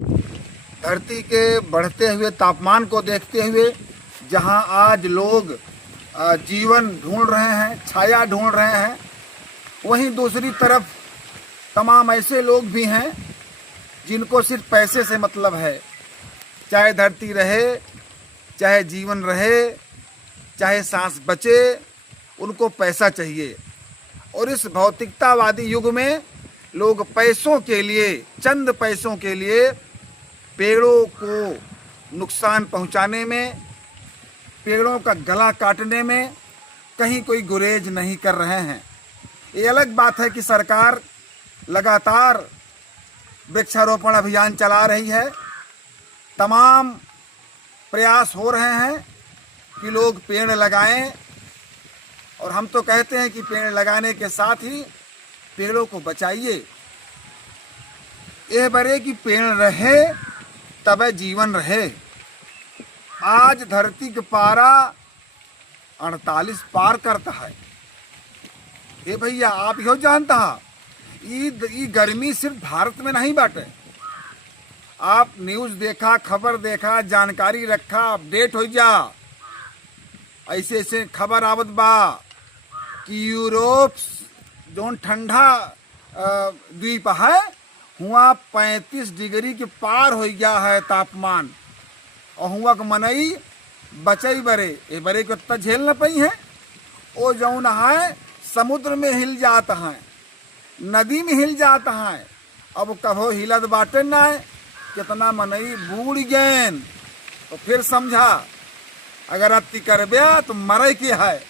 धरती के बढ़ते हुए तापमान को देखते हुए जहां आज लोग जीवन ढूंढ रहे हैं, छाया ढूंढ रहे हैं, वहीं दूसरी तरफ तमाम ऐसे लोग भी हैं जिनको सिर्फ पैसे से मतलब है। चाहे धरती रहे, चाहे जीवन रहे, चाहे सांस बचे, उनको पैसा चाहिए। और इस भौतिकतावादी युग में लोग पैसों के लिए, चंद पैसों के लिए पेड़ों को नुकसान पहुंचाने में, पेड़ों का गला काटने में कहीं कोई गुरेज नहीं कर रहे हैं। ये अलग बात है कि सरकार लगातार वृक्षारोपण अभियान चला रही है, तमाम प्रयास हो रहे हैं कि लोग पेड़ लगाएं, और हम तो कहते हैं कि पेड़ लगाने के साथ ही पेड़ों को बचाइए। यह बरे कि पेड़ रहे तब जीवन रहे। आज धरती का पारा 48 पार करता है। ये भैया आप यो जानता ये गर्मी सिर्फ भारत में नहीं बाटे। आप न्यूज़ देखा, खबर देखा, जानकारी रखा, अपडेट हो जा। ऐसे ऐसे खबर आवत बा कि यूरोप जो ठंडा द्वीप है, हुआ 35 डिग्री के पार हो गया है तापमान, और हुआ के मनई बचई बरे ए बरे को इतना झेल न पाई है। वो जौन है समुद्र में हिल जाता है, नदी में हिल जाता है, अब कभो हिलत बाटे ना है, कितना मनई बूढ़ गए। तो फिर समझा अगर अति करबे तो मरे के है,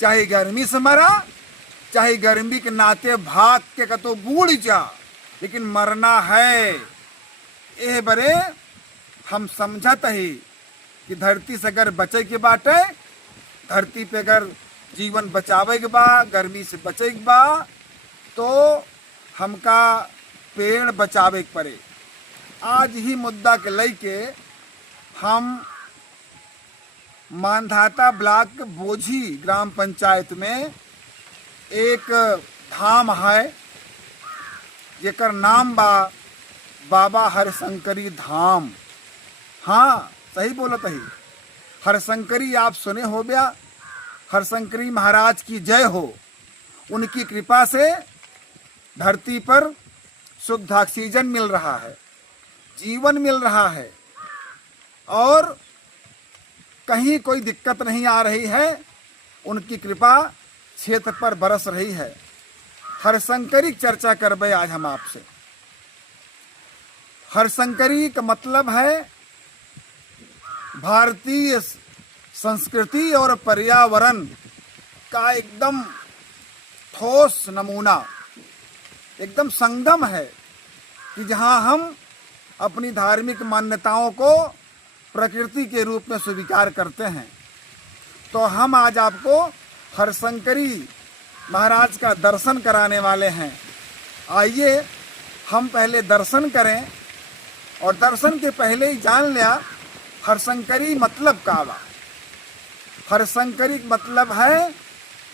चाहे गर्मी से मरा, चाहे गर्मी के नाते भाग के कतो बूढ़ जा, लेकिन मरना है। ए बरे हम समझत ही कि धरती से अगर बचे के बाटे, धरती पे अगर जीवन बचावे के बा, गर्मी से बचे के बा, तो हमका पेड़ बचावे के पड़े। आज ही मुद्दा के लेके हम मानधाता ब्लॉक के बोझी ग्राम पंचायत में एक धाम है जेकर नाम बा बाबा हरशंकरी धाम। हाँ सही बोलत ही, हरशंकरी आप सुने हो गया। हरशंकरी महाराज की जय हो। उनकी कृपा से धरती पर शुद्ध ऑक्सीजन मिल रहा है, जीवन मिल रहा है, और कहीं कोई दिक्कत नहीं आ रही है। उनकी कृपा क्षेत्र पर बरस रही है। हरशंकरी चर्चा करबे आज हम आपसे। हरशंकरी का मतलब है भारतीय संस्कृति और पर्यावरण का एकदम ठोस नमूना, एकदम संगम है कि जहां हम अपनी धार्मिक मान्यताओं को प्रकृति के रूप में स्वीकार करते हैं। तो हम आज आपको हरशंकरी महाराज का दर्शन कराने वाले हैं। आइए हम पहले दर्शन करें, और दर्शन के पहले ही जान लिया हरशंकरी मतलब का बा। हरशंकरी मतलब है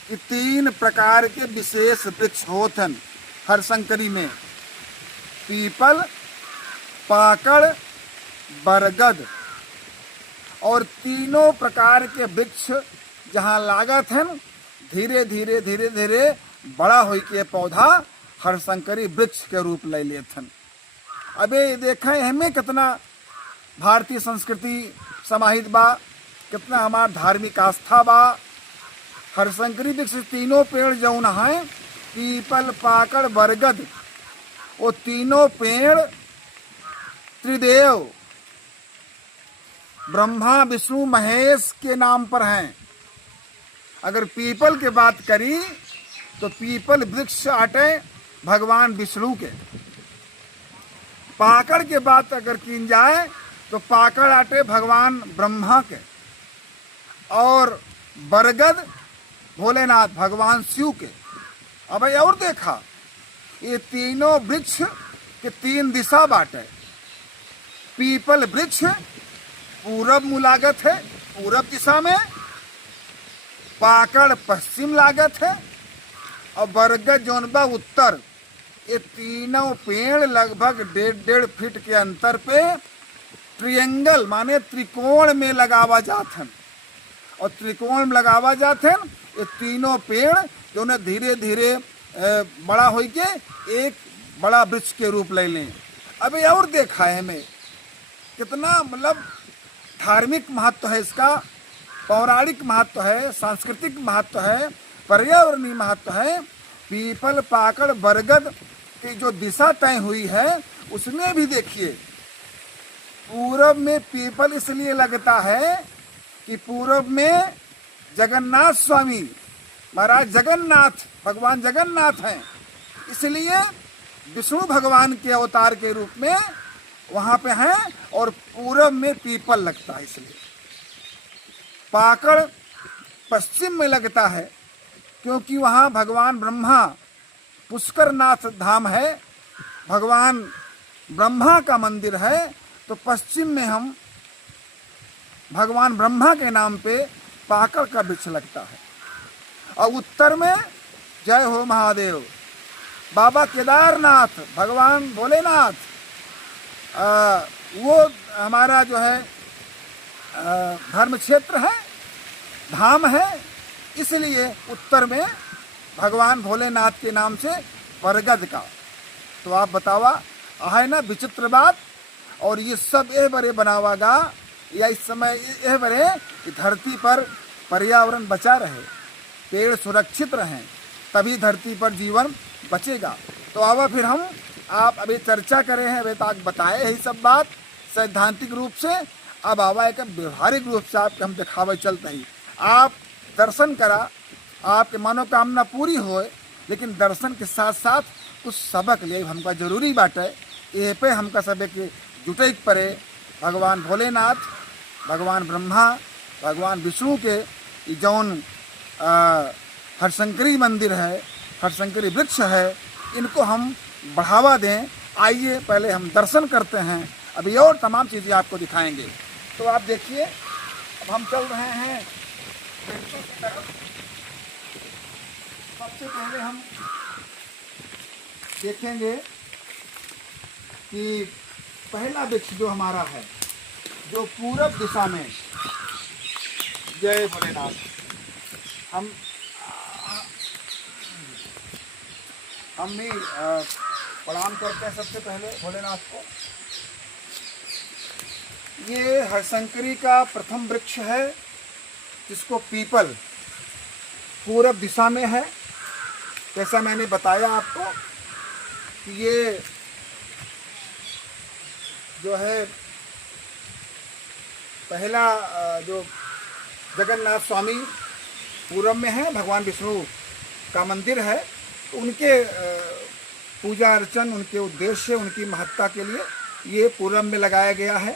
कि 3 प्रकार के विशेष वृक्ष होते हैं हरशंकरी में: पीपल, पाकड़, बरगद। और तीनों प्रकार के वृक्ष जहाँ लागत हैं, धीरे धीरे धीरे धीरे बड़ा हो के पौधा हरशंकरी वृक्ष के रूप ले लेते हैं। अबे देखें हमें कितना भारतीय संस्कृति समाहित बा, कितना हमार धार्मिक आस्था बा। हरशंकरी वृक्ष तीनों पेड़ जौन हैं, पीपल, पाकड़, बरगद, वो तीनों पेड़ त्रिदेव ब्रह्मा, विष्णु, महेश के नाम पर हैं। अगर पीपल की बात करी तो पीपल वृक्ष आटे भगवान विष्णु के। पाकड़ के बात अगर की जाए तो पाकड़ आटे भगवान ब्रह्मा के। और बरगद भोलेनाथ भगवान शिव के। अब और देखा ये तीनों वृक्ष के 3 दिशा बाटे। पीपल वृक्ष पूरब में लागत है, पूरब दिशा में, पाकड़ पश्चिम लागत है, और बरगद जौन बा उत्तर। ये तीनों पेड़ लगभग 1.5 फीट के अंतर पे ट्रिएंगल माने त्रिकोण में लगावा जाथन। और त्रिकोण में लगावा जाथन ये तीनों पेड़ जो ने धीरे धीरे बड़ा हो के एक बड़ा वृक्ष के रूप ले लें। अभी और देखा है हमें कितना मतलब धार्मिक महत्व है इसका, पौराणिक महत्व है, सांस्कृतिक महत्व है, पर्यावरणीय महत्व है। पीपल पाकड़ बरगद की जो दिशा तय हुई है उसमें भी देखिए पूरब में पीपल इसलिए लगता है कि पूरब में जगन्नाथ स्वामी महाराज जगन्नाथ भगवान जगन्नाथ हैं, इसलिए विष्णु भगवान के अवतार के रूप में वहां पे हैं और पूरब में पीपल लगता है। इसलिए पाकड़ पश्चिम में लगता है क्योंकि वहां भगवान ब्रह्मा पुष्करनाथ धाम है, भगवान ब्रह्मा का मंदिर है, तो पश्चिम में हम भगवान ब्रह्मा के नाम पे पाकड़ का वृक्ष लगता है। और उत्तर में जय हो महादेव बाबा केदारनाथ भगवान भोलेनाथ, वो हमारा जो है धर्म क्षेत्र है, धाम है, इसलिए उत्तर में भगवान भोलेनाथ के नाम से बरगद का। तो आप बतावा है ना विचित्र बात। और ये सब ये बड़े बनावागा या इस समय ये बड़े कि धरती पर पर्यावरण बचा रहे, पेड़ सुरक्षित रहें, तभी धरती पर जीवन बचेगा। तो अब फिर हम आप अभी चर्चा करे हैं, अभी तक बताए ही सब बात सैद्धांतिक रूप से। अब आवा एक व्यवहारिक रूप से आपके हम दिखावे चलते ही आप दर्शन करा, आपके मनोकामना पूरी होए, लेकिन दर्शन के साथ साथ कुछ सबक ले हमका जरूरी बाटे। ये पे हमका सबक जुटे पड़े भगवान भोलेनाथ, भगवान ब्रह्मा, भगवान विष्णु के जौन हरशंकरी मंदिर है, हरशंकरी वृक्ष है, इनको हम बढ़ावा दें। आइए पहले हम दर्शन करते हैं, अभी और तमाम चीज़ें आपको दिखाएंगे। तो आप देखिए अब हम चल रहे हैं वृक्षों की तरफ। सबसे पहले हम देखेंगे कि पहला वृक्ष जो हमारा है जो पूरब दिशा में, जय भोलेनाथ, हम भी प्रणाम करते हैं सबसे पहले भोलेनाथ को। ये हरशंकरी का प्रथम वृक्ष है जिसको पीपल पूरब दिशा में है। जैसा मैंने बताया आपको कि ये जो है पहला जो जगन्नाथ स्वामी पूरब में है, भगवान विष्णु का मंदिर है, तो उनके पूजा अर्चन, उनके उद्देश्य, उनकी महत्ता के लिए ये पूरब में लगाया गया है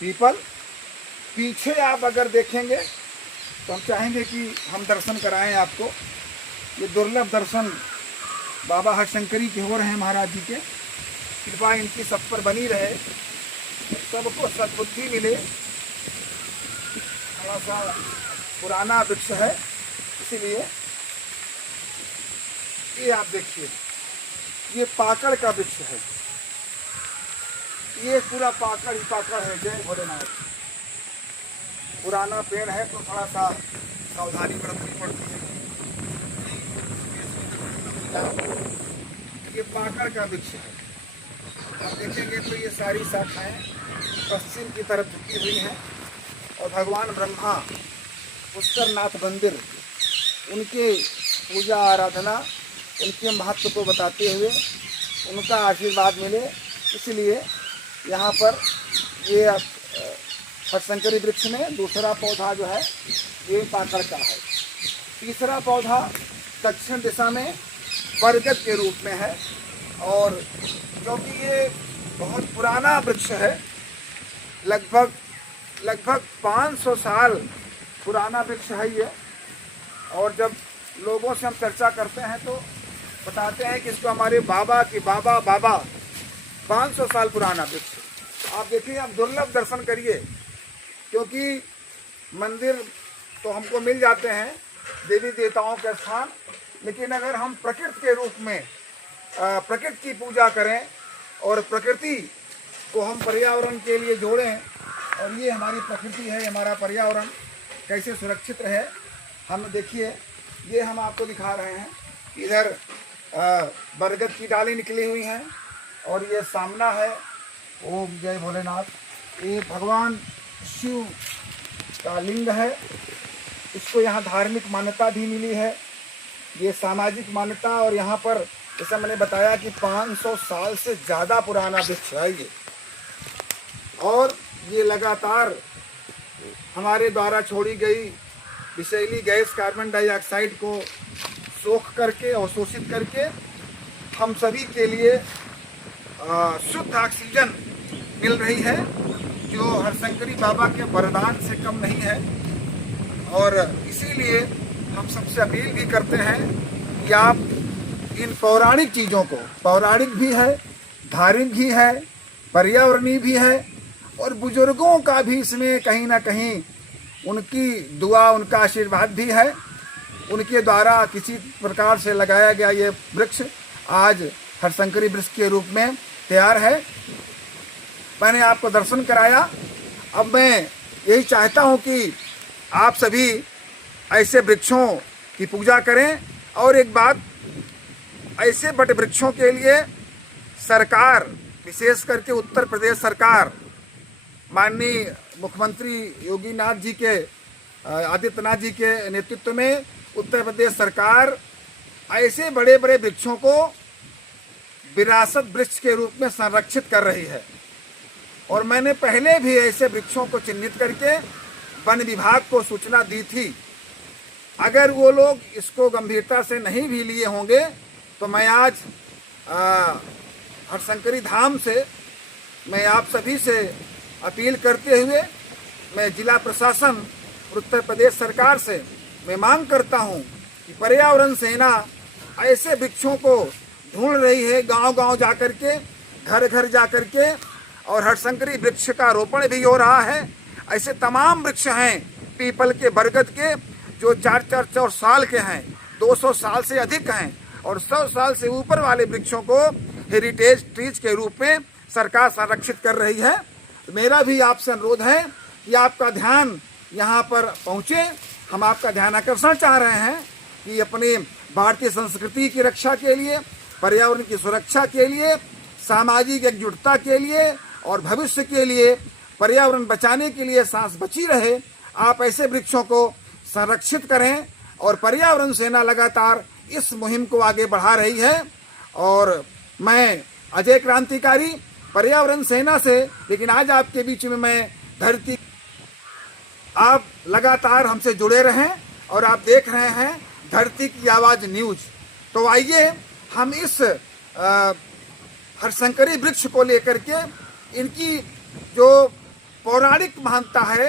पीपल। पीछे आप अगर देखेंगे तो हम चाहेंगे कि हम दर्शन कराएं आपको। ये दुर्लभ दर्शन बाबा हरशंकरी के हो रहे हैं, महाराज जी के कृपा इनकी सब पर बनी रहे, सबको सद्बुद्धि मिले। थोड़ा सा पुराना वृक्ष है इसीलिए। ये आप देखिए ये पाकड़ का वृक्ष है, ये पूरा पाकड़ ही पाकड़ है। जय भोलेनाथ। पुराना पेड़ है तो थोड़ा सा सावधानी बरतनी पड़ती है। ये पाकड़ का वृक्ष है, आप देखेंगे तो ये सारी शाखाएं पश्चिम की तरफ झुकी हुई हैं। और भगवान ब्रह्मा पुष्करनाथ मंदिर, उनके पूजा आराधना, उनके महत्व को बताते हुए उनका आशीर्वाद मिले, इसलिए यहाँ पर ये हरशंकरी वृक्ष में दूसरा पौधा जो है ये पाकड़ का है। तीसरा पौधा दक्षिण दिशा में बरगद के रूप में है। और क्योंकि ये बहुत पुराना वृक्ष है, लगभग 500 साल पुराना वृक्ष है ये। और जब लोगों से हम चर्चा करते हैं तो बताते हैं कि इसको हमारे बाबा की बाबा 500 साल पुराना वृक्ष। आप देखिए, आप दुर्लभ दर्शन करिए, क्योंकि मंदिर तो हमको मिल जाते हैं, देवी देवताओं के स्थान, लेकिन अगर हम प्रकृति के रूप में प्रकृति की पूजा करें और प्रकृति को हम पर्यावरण के लिए जोड़ें। और ये हमारी प्रकृति है, हमारा पर्यावरण कैसे सुरक्षित रहे। हम देखिए, ये हम आपको दिखा रहे हैं, इधर बरगद की डाली निकली हुई हैं और ये सामना है, ओम जय भोलेनाथ, ये भगवान शिव का लिंग है। इसको यहाँ धार्मिक मान्यता भी मिली है, ये सामाजिक मान्यता। और यहाँ पर जैसा मैंने बताया कि 500 साल से ज़्यादा पुराना वृक्ष है ये, और ये लगातार हमारे द्वारा छोड़ी गई विषैली गैस कार्बन डाइऑक्साइड को सोख करके, अवशोषित करके हम सभी के लिए शुद्ध ऑक्सीजन मिल रही है, जो हरशंकरी बाबा के वरदान से कम नहीं है। और इसीलिए हम सबसे अपील भी करते हैं कि आप इन पौराणिक चीज़ों को, पौराणिक भी है, धार्मिक भी है, पर्यावरणीय भी है, और बुजुर्गों का भी इसमें कहीं ना कहीं उनकी दुआ, उनका आशीर्वाद भी है। उनके द्वारा किसी प्रकार से लगाया गया ये वृक्ष आज हरशंकरी वृक्ष के रूप में तैयार है। मैंने आपको दर्शन कराया, अब मैं यही चाहता हूँ कि आप सभी ऐसे वृक्षों की पूजा करें। और एक बात, ऐसे बड़े वृक्षों के लिए सरकार, विशेष करके उत्तर प्रदेश सरकार, माननीय मुख्यमंत्री योगी नाथ जी के, आदित्यनाथ जी के नेतृत्व में उत्तर प्रदेश सरकार ऐसे बड़े बड़े वृक्षों को विरासत वृक्ष के रूप में संरक्षित कर रही है। और मैंने पहले भी ऐसे वृक्षों को चिन्हित करके वन विभाग को सूचना दी थी। अगर वो लोग इसको गंभीरता से नहीं भी लिए होंगे तो मैं आज हरशंकरी धाम से मैं आप सभी से अपील करते हुए मैं जिला प्रशासन उत्तर प्रदेश सरकार से मैं मांग करता हूं कि पर्यावरण सेना ऐसे वृक्षों को ढूंढ रही है, गांव-गांव जाकर के, घर-घर जाकर के, और हरशंकरी वृक्ष का रोपण भी हो रहा है। ऐसे तमाम वृक्ष हैं पीपल के, बरगद के, जो 400 साल के हैं, 200 साल से अधिक हैं, और 100 साल से ऊपर वाले वृक्षों को हेरिटेज ट्रीज के रूप में सरकार संरक्षित कर रही है। मेरा भी आपसे अनुरोध है कि आपका ध्यान यहाँ पर पहुँचे। हम आपका ध्यान आकर्षण चाह रहे हैं कि अपनी भारतीय संस्कृति की रक्षा के लिए, पर्यावरण की सुरक्षा के लिए, सामाजिक एकजुटता के लिए और भविष्य के लिए, पर्यावरण बचाने के लिए सांस बची रहे, आप ऐसे वृक्षों को संरक्षित करें। और पर्यावरण सेना लगातार इस मुहिम को आगे बढ़ा रही है। और मैं अजय क्रांतिकारी पर्यावरण सेना से, लेकिन आज आपके बीच में मैं धरती, आप लगातार हमसे जुड़े रहें और आप देख रहे हैं धरती की आवाज़ न्यूज। तो आइए हम इस हरशंकरी वृक्ष को लेकर के, इनकी जो पौराणिक महत्ता है,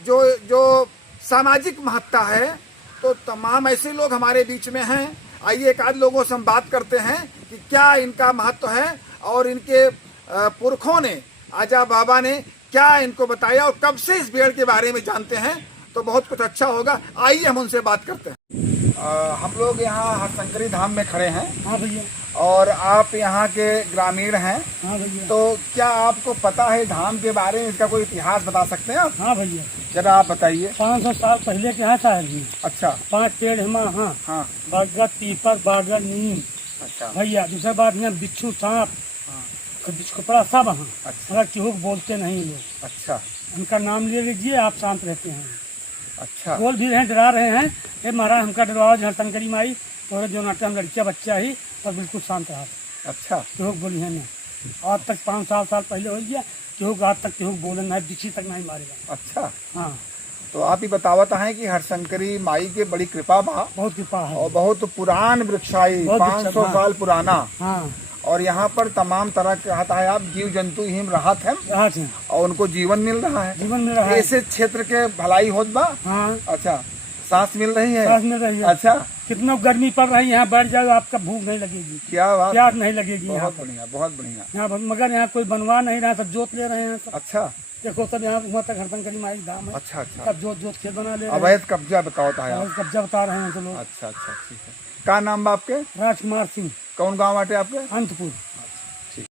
जो सामाजिक महत्ता है, तो तमाम ऐसे लोग हमारे बीच में हैं। आइए एक आध लोगों से हम बात करते हैं कि क्या इनका महत्व है और इनके पुरखों ने, आजा बाबा ने क्या इनको बताया और कब से इस पेड़ के बारे में जानते हैं, तो बहुत कुछ अच्छा होगा। आइए हम उनसे बात करते हैं। हम लोग यहाँ हरशंकरी धाम में खड़े हैं। हाँ भैया। और आप यहाँ के ग्रामीण हैं। हाँ भैया। तो क्या आपको पता है धाम के बारे में, इसका कोई इतिहास बता सकते हैं आप? हाँ भैया, जरा आप बताइए। 500 साल पहले के यहाँ था जी। अच्छा। 5 पेड़ हम, हाँ हाँ, बरगद, पीपल, बागल, नीम। अच्छा भैया दूसरी बात यहाँ बिच्छू, सांप, बिच्छुपड़ा सब हाँ। अच्छा मगर चिहुक बोलते नहीं लोग। अच्छा। उनका नाम ले लीजिए, आप शांत रहते हैं। अच्छा। बोल भी रहे हैं, डरा रहे हैं, ये महाराज हमका डरवाओ हरशंकरी माई, और जो नाटे हम लड़किया बच्चा ही, और बिल्कुल शांत रहा। अच्छा। चिहुक बोली है ना, आज तक 500 साल पहले हो गया चिहुक, आज तक चिहुक बोले नहीं, बिच्छी तक नहीं मारेगा। अच्छा। हाँ। तो आप ही बतावत है कि हरशंकरी माई के बड़ी कृपा बा, बहुत कृपा है और बहुत पुरान वृक्षाई, 500 साल पुराना। हाँ। और यहाँ पर तमाम तरह के आता है, आप जीव जंतु ही राहत है और उनको जीवन मिल रहा है। जीवन मिल रहा है। ऐसे क्षेत्र के भलाई होत बा। हाँ। अच्छा, सांस मिल रही है। सांस मिल रही है। अच्छा। कितना गर्मी पड़ रही है, यहाँ बैठ जाओ आपका भूख नहीं लगेगी। क्या बात, प्यास नहीं लगेगी। बहुत बढ़िया, बहुत बढ़िया। यहाँ मगर यहाँ कोई बनवा नहीं रहा, सब जोत ले रहे हैं सब। अच्छा। देखो सब यहाँ वहाँ तक हरशंकरी माई धाम है। अच्छा अच्छा। सब जोत खेत बना ले रहे हैं। अवैध कब्जा बताओ था। कब्जा बता रहे हैं तो लोग। अच्छा अच्छा, ठीक है। क्या नाम बा आपके? राजकुमार सिंह। कौन गांव बाटे आपके? अंतपुर।